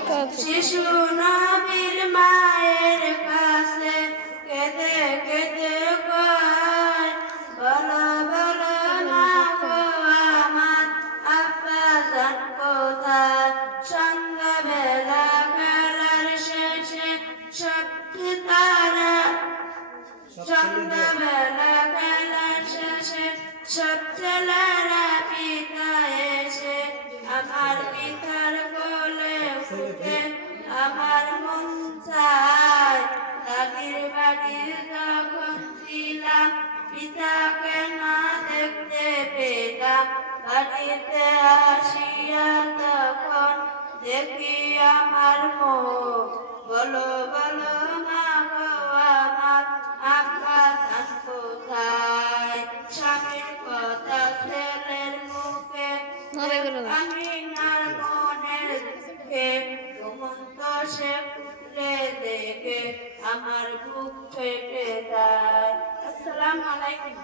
শিশু নবীর মায়ের কাছে কেঁদে কেঁদে কয়, বলো বলো মা গো আমার আব্বা যান কোথায়? সন্ধ্যাবেলা খেলার শেষে সন্ধ্যাবেলা খেলার শেষে সব ছেলেরা পিতা এসে আমার পিতার কোলে উঠে আমার মন চায় দাদির বাড়ি যখন ছিলাম পিতাকে না দেখতে পেতাম। বাড়িতে আসিয়া তখন দেখি আমার মুখ, বলো বলো মা গো আমার আব্বা যান কোথায়? স্বামীর কথা ছেলের মুখে আমি নার মনের দুঃখে ঘুমন্ত সে পুত্রে দেখে আমার বুক ফেটে যায়। আসসালামু আলাইকুম।